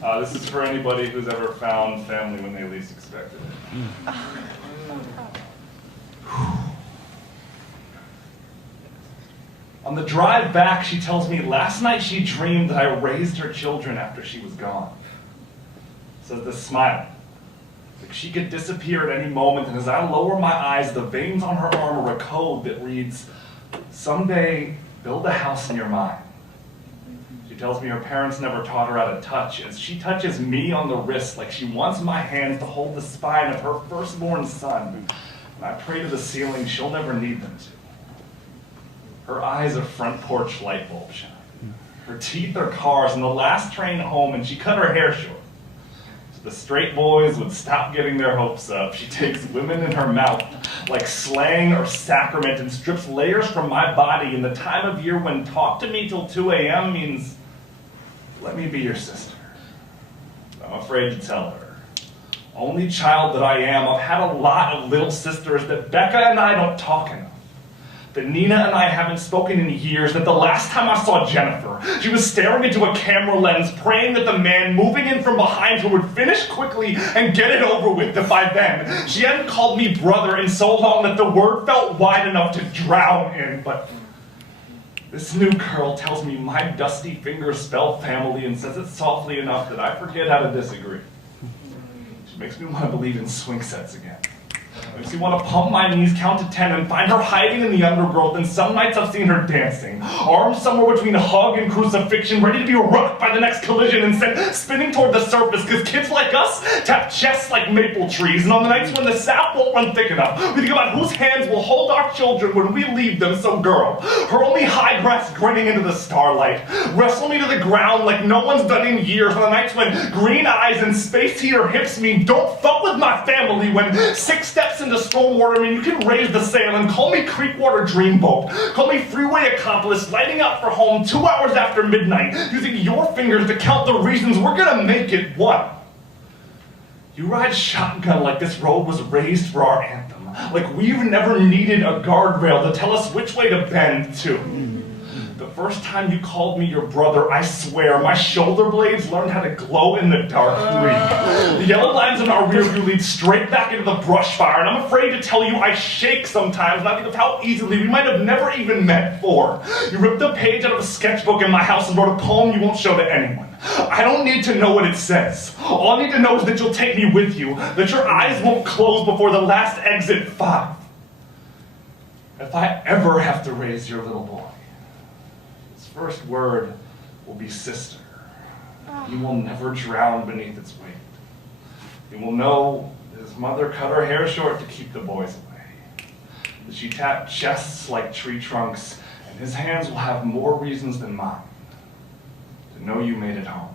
This is for anybody who's ever found family when they least expected it. On the drive back, she tells me last night she dreamed that I raised her children after she was gone. Says this smiling. Like she could disappear at any moment, and as I lower my eyes, the veins on her arm are a code that reads, "Someday, build a house in your mind." She tells me her parents never taught her how to touch, as she touches me on the wrist like she wants my hands to hold the spine of her firstborn son. And I pray to the ceiling she'll never need them to. Her eyes are front porch light bulb shine. Her teeth are cars and the last train home, and she cut her hair short. So the straight boys would stop getting their hopes up. She takes women in her mouth like slang or sacrament and strips layers from my body in the time of year when talk to me till 2 a.m. means, let me be your sister. I'm afraid to tell her. Only child that I am, I've had a lot of little sisters that Becca and I don't talk enough. That Nina and I haven't spoken in years, that the last time I saw Jennifer, she was staring into a camera lens, praying that the man moving in from behind her would finish quickly and get it over with, that by then she hadn't called me brother in so long that the word felt wide enough to drown in. But this new girl tells me my dusty fingers spell family and says it softly enough that I forget how to disagree. She makes me want to believe in swing sets again. Makes me want to pump my knees, count to 10, and find her hiding in the undergrowth, and some nights I've seen her dancing, arms somewhere between hug and crucifixion, ready to be rocked by the next collision and sent spinning toward the surface, because kids like us tap chests like maple trees, and on the nights when the sap won't run thick enough, we think about whose hands will hold our children when we leave them. So girl, her only high breaths grinning into the starlight, wrestle me to the ground like no one's done in years, on the nights when green eyes and space heater hips mean don't fuck with my family, when 6 steps into stormwater mean you can raise the sail, and call me Creekwater Dreamboat, call me freeway accomplice lighting up for home 2 hours after midnight, using your fingers to count the reasons we're gonna make it one. You ride shotgun like this road was raised for our anthem, like we've never needed a guardrail to tell us which way to bend to. The first time you called me your brother, I swear, my shoulder blades learned how to glow in the dark green. The yellow lines in our rearview lead straight back into the brush fire, and I'm afraid to tell you I shake sometimes when I think of how easily we might have never even met before. You ripped a page out of a sketchbook in my house and wrote a poem you won't show to anyone. I don't need to know what it says. All I need to know is that you'll take me with you, that your eyes won't close before the last exit 5. If I ever have to raise your little boy, first word will be sister. He will never drown beneath its weight. He will know his mother cut her hair short to keep the boys away. That she tapped chests like tree trunks, and his hands will have more reasons than mine to know you made it home.